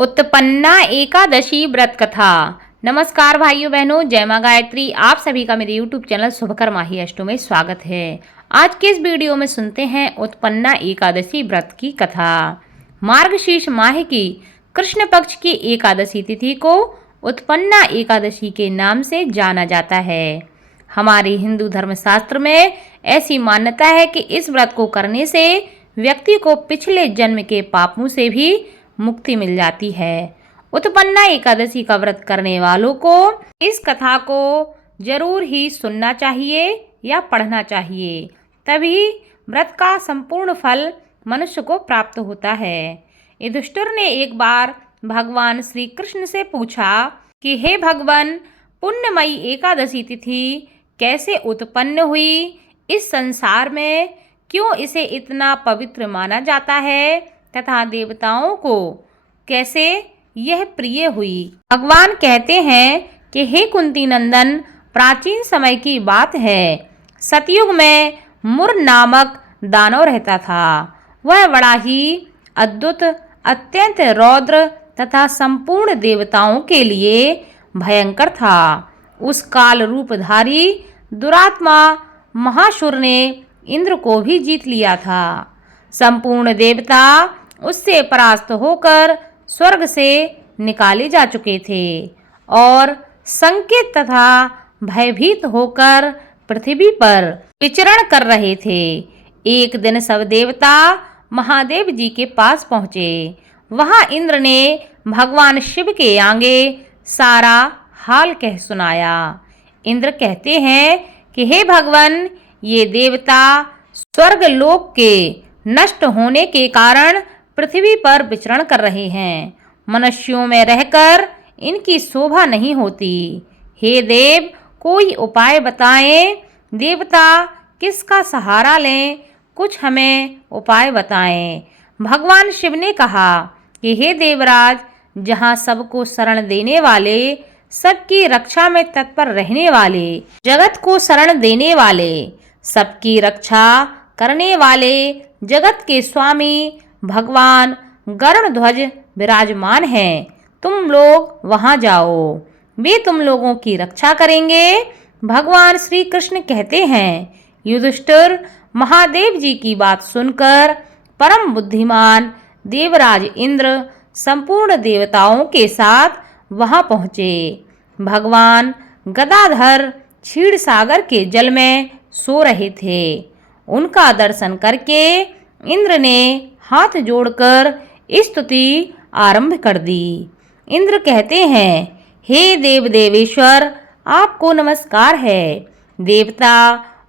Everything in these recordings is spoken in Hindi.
उत्पन्ना एकादशी व्रत कथा। नमस्कार भाइयों बहनों, जय मां गायत्री। आप सभी का मेरे YouTube चैनल शुभकर माही अष्टमी में स्वागत है। आज के इस वीडियो में सुनते हैं उत्पन्ना एकादशी व्रत की कथा। मार्गशीर्ष माह की कृष्ण पक्ष की एकादशी तिथि को उत्पन्ना एकादशी के नाम से जाना जाता है। हमारे हिंदू धर्मशास्त्र में ऐसी मान्यता है कि इस व्रत को करने से व्यक्ति को पिछले जन्म के पापों से भी मुक्ति मिल जाती है। उत्पन्ना एकादशी का व्रत करने वालों को इस कथा को जरूर ही सुनना चाहिए या पढ़ना चाहिए, तभी व्रत का संपूर्ण फल मनुष्य को प्राप्त होता है। युधिष्ठिर ने एक बार भगवान श्री कृष्ण से पूछा कि हे भगवान, पुण्यमयी एकादशी तिथि कैसे उत्पन्न हुई? इस संसार में क्यों इसे इतना पवित्र माना जाता है तथा देवताओं को कैसे यह प्रिय हुई? भगवान कहते हैं कि हे कुंती नंदन, प्राचीन समय की बात है। सतयुग में मुर नामक दानव रहता था। वह बड़ा ही अद्भुत, अत्यंत रौद्र तथा संपूर्ण देवताओं के लिए भयंकर था। उस काल रूपधारी दुरात्मा महासुर ने इंद्र को भी जीत लिया था। संपूर्ण देवता उससे परास्त होकर स्वर्ग से निकाले जा चुके थे और संकेत तथा भयभीत होकर पृथ्वी पर विचरण कर रहे थे। एक दिन सब देवता महादेव जी के पास पहुँचे। वहाँ इंद्र ने भगवान शिव के आगे सारा हाल कह सुनाया। इंद्र कहते हैं कि हे भगवान, ये देवता स्वर्ग लोक के नष्ट होने के कारण पृथ्वी पर विचरण कर रहे हैं। मनुष्यों में रहकर इनकी शोभा नहीं होती। हे देव, कोई उपाय बताएं। देवता किसका सहारा लें? कुछ हमें उपाय बताएं। भगवान शिव ने कहा कि हे देवराज, जहाँ सबको शरण देने वाले, सबकी रक्षा में तत्पर रहने वाले, जगत को शरण देने वाले, सबकी रक्षा करने वाले, जगत के स्वामी भगवान गरुड़ ध्वज विराजमान हैं। तुम लोग वहां जाओ, वे तुम लोगों की रक्षा करेंगे। भगवान श्री कृष्ण कहते हैं। युधिष्ठिर महादेव जी की बात सुनकर परम बुद्धिमान देवराज इंद्र संपूर्ण देवताओं के साथ वहां पहुँचे। भगवान गदाधर क्षीर सागर के जल में सो रहे थे। उनका दर्शन करके इंद्र ने हाथ जोड़कर स्तुति आरंभ कर दी। इंद्र कहते हैं, हे देव देवेश्वर, आपको नमस्कार है। देवता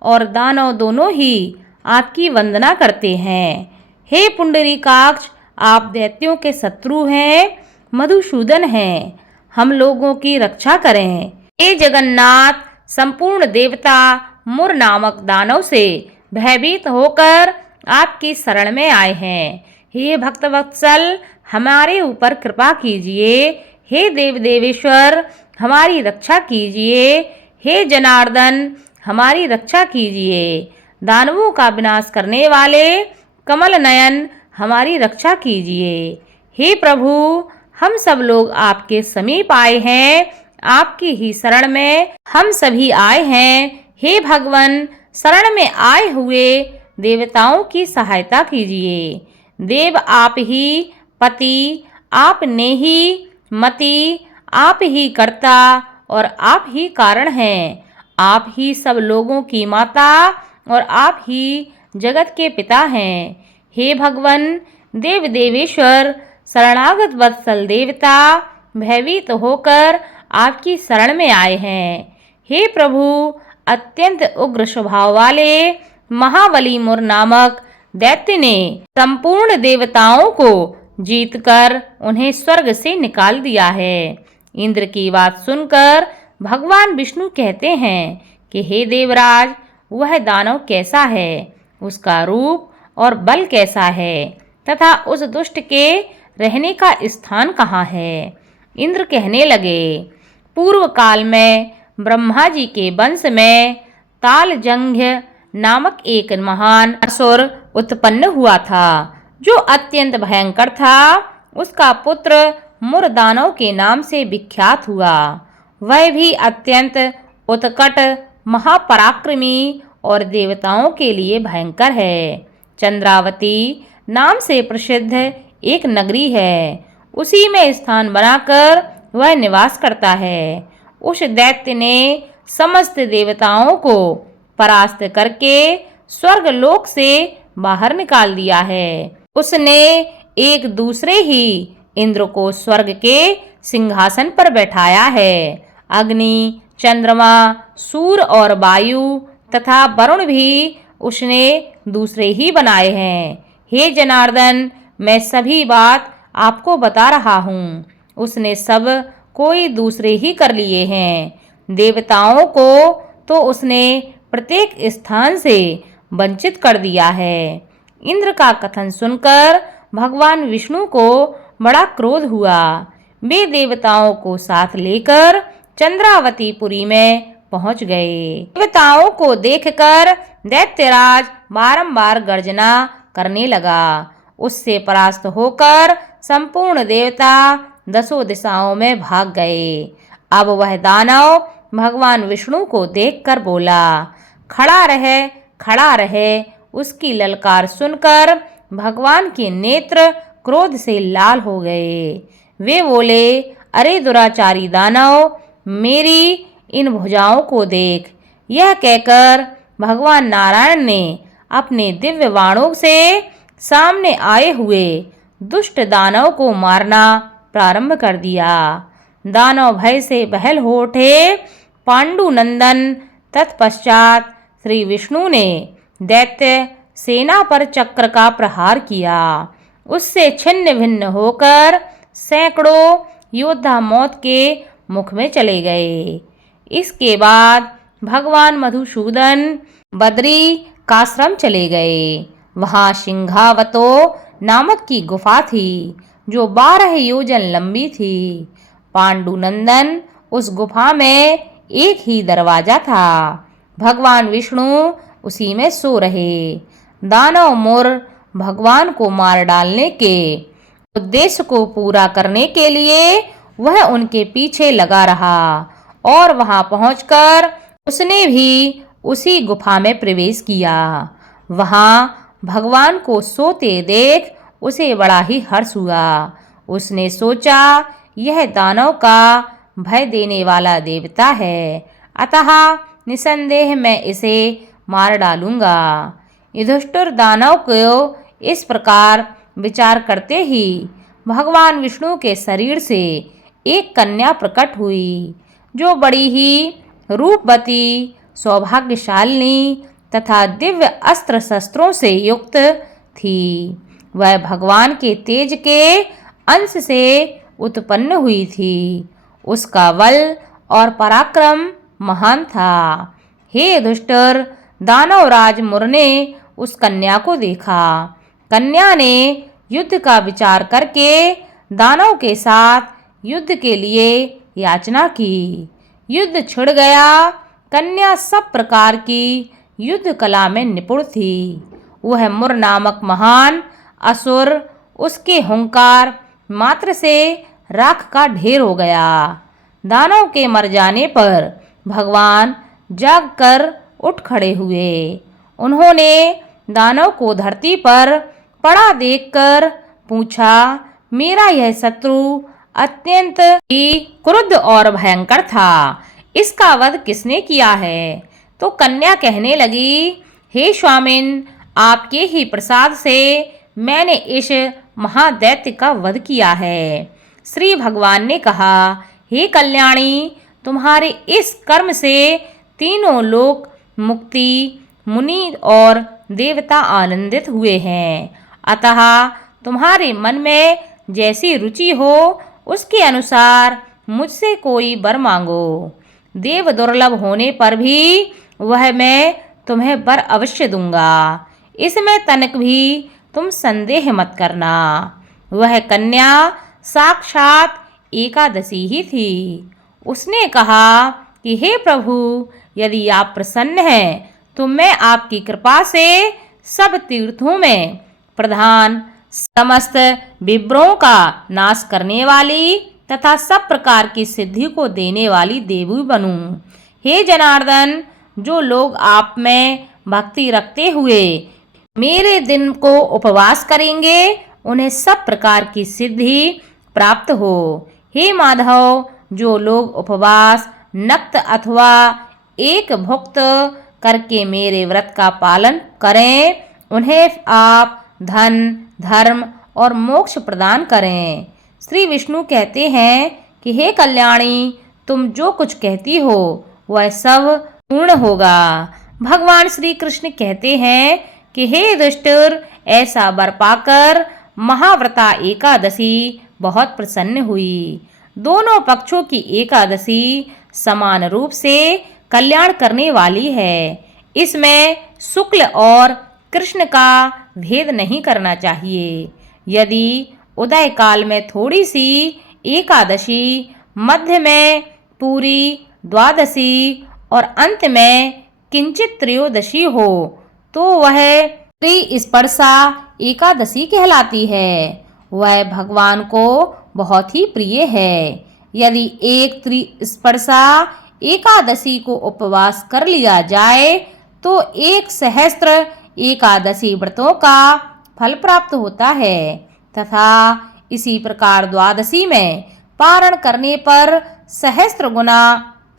और दानव दोनों ही आपकी वंदना करते हैं। हे पुंडरीकाक्ष, आप दैत्यों के शत्रु हैं, मधुसूदन हैं, हम लोगों की रक्षा करें। हे जगन्नाथ, संपूर्ण देवता मुर नामक दानव से भयभीत होकर आपकी शरण में आए हैं। हे भक्त वत्सल, हमारे ऊपर कृपा कीजिए। हे देव देवेश्वर, हमारी रक्षा कीजिए। हे जनार्दन, हमारी रक्षा कीजिए। दानवों का विनाश करने वाले कमल नयन, हमारी रक्षा कीजिए। हे प्रभु, हम सब लोग आपके समीप आए हैं, आपकी ही शरण में हम सभी आए हैं। हे भगवान, शरण में आए हुए देवताओं की सहायता कीजिए। देव आप ही पति, आप ने ही मति, आप ही कर्ता और आप ही कारण हैं। आप ही सब लोगों की माता और आप ही जगत के पिता हैं। हे भगवान देव देवेश्वर, शरणागत वत्सल देवता भयभीत होकर आपकी शरण में आए हैं। हे प्रभु, अत्यंत उग्र स्वभाव वाले महाबली मुर नामक दैत्य ने संपूर्ण देवताओं को जीतकर उन्हें स्वर्ग से निकाल दिया है। इंद्र की बात सुनकर भगवान विष्णु कहते हैं कि हे देवराज, वह दानव कैसा है, उसका रूप और बल कैसा है तथा उस दुष्ट के रहने का स्थान कहाँ है? इंद्र कहने लगे, पूर्व काल में ब्रह्मा जी के वंश में तालजंघ्य नामक एक महान असुर उत्पन्न हुआ था, जो अत्यंत भयंकर था। उसका पुत्र मुर दानव के नाम से विख्यात हुआ। वह भी अत्यंत उत्कट, महापराक्रमी और देवताओं के लिए भयंकर है। चंद्रावती नाम से प्रसिद्ध एक नगरी है, उसी में स्थान बनाकर वह निवास करता है। उस दैत्य ने समस्त देवताओं को परास्त करके स्वर्गलोक से बाहर निकाल दिया है। उसने एक दूसरे ही इंद्र को स्वर्ग के सिंहासन पर बैठाया है। अग्नि, चंद्रमा, सूर्य और वायु तथा वरुण भी उसने दूसरे ही बनाए हैं। हे जनार्दन, मैं सभी बात आपको बता रहा हूँ। उसने सब कोई दूसरे ही कर लिए हैं। देवताओं को तो उसने प्रत्येक स्थान से वंचित कर दिया है। इंद्र का कथन सुनकर भगवान विष्णु को बड़ा क्रोध हुआ। वे देवताओं को साथ लेकर चंद्रावतीपुरी में पहुंच गए। देवताओं को देखकर दैत्यराज बारंबार गर्जना करने लगा। उससे परास्त होकर संपूर्ण देवता दसों दिशाओं में भाग गए। अब वह दानव भगवान विष्णु को देखकर बोला, खड़ा रहे, खड़ा रहे। उसकी ललकार सुनकर भगवान के नेत्र क्रोध से लाल हो गए। वे बोले, अरे दुराचारी दानव, मेरी इन भुजाओं को देख। यह कहकर भगवान नारायण ने अपने दिव्य बाणों से सामने आए हुए दुष्ट दानव को मारना प्रारंभ कर दिया। दानव भय से बहल हो उठे। पांडु नंदन तत्पश्चात श्री विष्णु ने दैत्य सेना पर चक्र का प्रहार किया। उससे छिन्न भिन्न होकर सैकड़ों योद्धा मौत के मुख में चले गए। इसके बाद भगवान मधुसूदन बद्री काश्रम चले गए। वहां सिंघावतो नामक की गुफा थी, जो 12 योजन लंबी थी। पांडुनंदन उस गुफा में एक ही दरवाजा था। भगवान विष्णु उसी में सो रहे। दानव मुर भगवान को मार डालने के उद्देश्य को पूरा करने के लिए वह उनके पीछे लगा रहा और वहां पहुंचकर उसने भी उसी गुफा में प्रवेश किया। वहां भगवान को सोते देख उसे बड़ा ही हर्ष हुआ। उसने सोचा, यह दानव का भय देने वाला देवता है, अतः निसंदेह मैं इसे मार डालूंगा। युधिष्ठिर दानव को इस प्रकार विचार करते ही भगवान विष्णु के शरीर से एक कन्या प्रकट हुई, जो बड़ी ही रूपवती, सौभाग्यशालिनी तथा दिव्य अस्त्र शस्त्रों से युक्त थी। वह भगवान के तेज के अंश से उत्पन्न हुई थी। उसका बल और पराक्रम महान था। हे युधिष्ठिर, दानवराज मुर ने उस कन्या को देखा। कन्या ने युद्ध का विचार करके दानव के साथ युद्ध के लिए याचना की। युद्ध छिड़ गया। कन्या सब प्रकार की युद्ध कला में निपुण थी। वह मुर नामक महान असुर उसके हुंकार मात्र से राख का ढेर हो गया। दानव के मर जाने पर भगवान जागकर उठ खड़े हुए। उन्होंने दानव को धरती पर पड़ा देखकर पूछा, मेरा यह शत्रु अत्यंत ही क्रुद्ध और भयंकर था, इसका वध किसने किया है? तो कन्या कहने लगी, हे स्वामिन, आपके ही प्रसाद से मैंने इस महादैत्य का वध किया है। श्री भगवान ने कहा, हे कल्याणी, तुम्हारे इस कर्म से तीनों लोक मुक्ति, मुनि और देवता आनंदित हुए हैं। अतः तुम्हारे मन में जैसी रुचि हो उसके अनुसार मुझसे कोई वर मांगो। देव दुर्लभ होने पर भी वह मैं तुम्हें वर अवश्य दूंगा। इसमें तनिक भी तुम संदेह मत करना। वह कन्या साक्षात एकादशी ही थी। उसने कहा कि हे प्रभु, यदि आप प्रसन्न हैं तो मैं आपकी कृपा से सब तीर्थों में प्रधान समस्त विभ्रों का नाश करने वाली तथा सब प्रकार की सिद्धि को देने वाली देवी बनूं। हे जनार्दन, जो लोग आप में भक्ति रखते हुए मेरे दिन को उपवास करेंगे उन्हें सब प्रकार की सिद्धि प्राप्त हो। हे माधव, जो लोग उपवास नक्त अथवा एक भुक्त करके मेरे व्रत का पालन करें उन्हें आप धन, धर्म और मोक्ष प्रदान करें। श्री विष्णु कहते हैं कि हे कल्याणी, तुम जो कुछ कहती हो वह सब पूर्ण होगा। भगवान श्री कृष्ण कहते हैं कि हे दुष्टुर, ऐसा वर पाकर महाव्रता एकादशी बहुत प्रसन्न हुई। दोनों पक्षों की एकादशी समान रूप से कल्याण करने वाली है। इसमें शुक्ल और कृष्ण का भेद नहीं करना चाहिए। यदि उदय काल में थोड़ी सी एकादशी, मध्य में पूरी द्वादशी और अंत में किंचित त्रयोदशी हो तो वह त्रिस्पर्शा एकादशी कहलाती है। वह भगवान को बहुत ही प्रिय है। यदि एक त्रिस्पर्शा एकादशी को उपवास कर लिया जाए तो 1 सहस्त्र एकादशी व्रतों का फल प्राप्त होता है तथा इसी प्रकार द्वादशी में पारण करने पर सहस्त्र गुना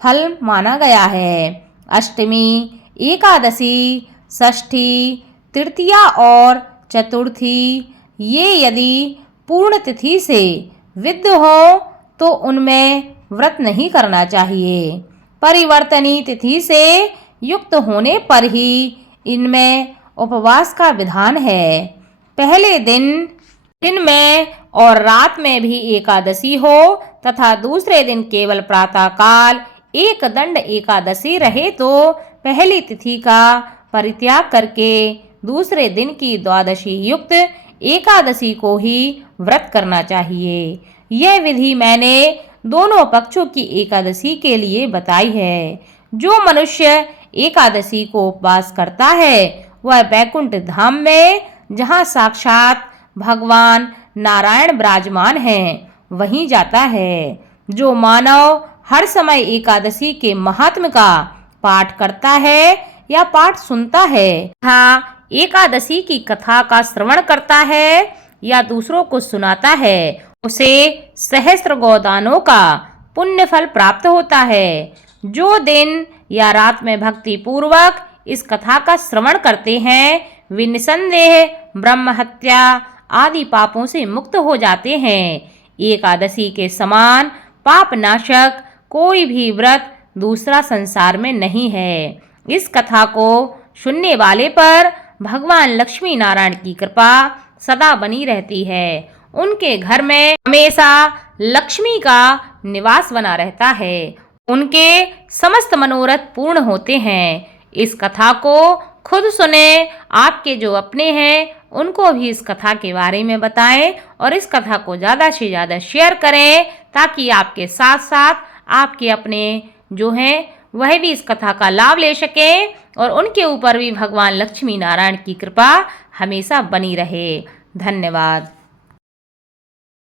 फल माना गया है। अष्टमी, एकादशी, षष्ठी, तृतीया और चतुर्थी ये यदि पूर्ण तिथि से विद्ध हो तो उनमें व्रत नहीं करना चाहिए। परिवर्तनी तिथि से युक्त होने पर ही इनमें उपवास का विधान है। पहले दिन में और रात में भी एकादशी हो तथा दूसरे दिन केवल प्रातः काल एक दंड एकादशी रहे तो पहली तिथि का परित्याग करके दूसरे दिन की द्वादशी युक्त एकादशी को ही व्रत करना चाहिए। यह विधि मैंने दोनों पक्षों की एकादशी के लिए बताई है। जो मनुष्य एकादशी को उपवास करता है वह बैकुंठ धाम में, जहाँ साक्षात भगवान नारायण विराजमान हैं, वहीं जाता है। जो मानव हर समय एकादशी के महात्म्य का पाठ करता है या पाठ सुनता है तथा एकादशी की कथा का श्रवण करता है या दूसरों को सुनाता है, उसे सहस्त्र गोदानों का पुण्य फल प्राप्त होता है। जो दिन या रात में भक्ति पूर्वक इस कथा का श्रवण करते हैं वे निसंदेह ब्रह्म हत्या आदि पापों से मुक्त हो जाते हैं। एकादशी के समान पाप नाशक कोई भी व्रत दूसरा संसार में नहीं है। इस कथा को सुनने वाले पर भगवान लक्ष्मी नारायण की कृपा सदा बनी रहती है। उनके घर में हमेशा लक्ष्मी का निवास बना रहता है। उनके समस्त मनोरथ पूर्ण होते हैं। इस कथा को खुद सुने, आपके जो अपने हैं उनको भी इस कथा के बारे में बताएं और इस कथा को ज़्यादा से ज़्यादा शेयर करें ताकि आपके साथ साथ आपके अपने जो हैं वह भी इस कथा का लाभ ले सकें और उनके ऊपर भी भगवान लक्ष्मी नारायण की कृपा हमेशा बनी रहे। धन्यवाद।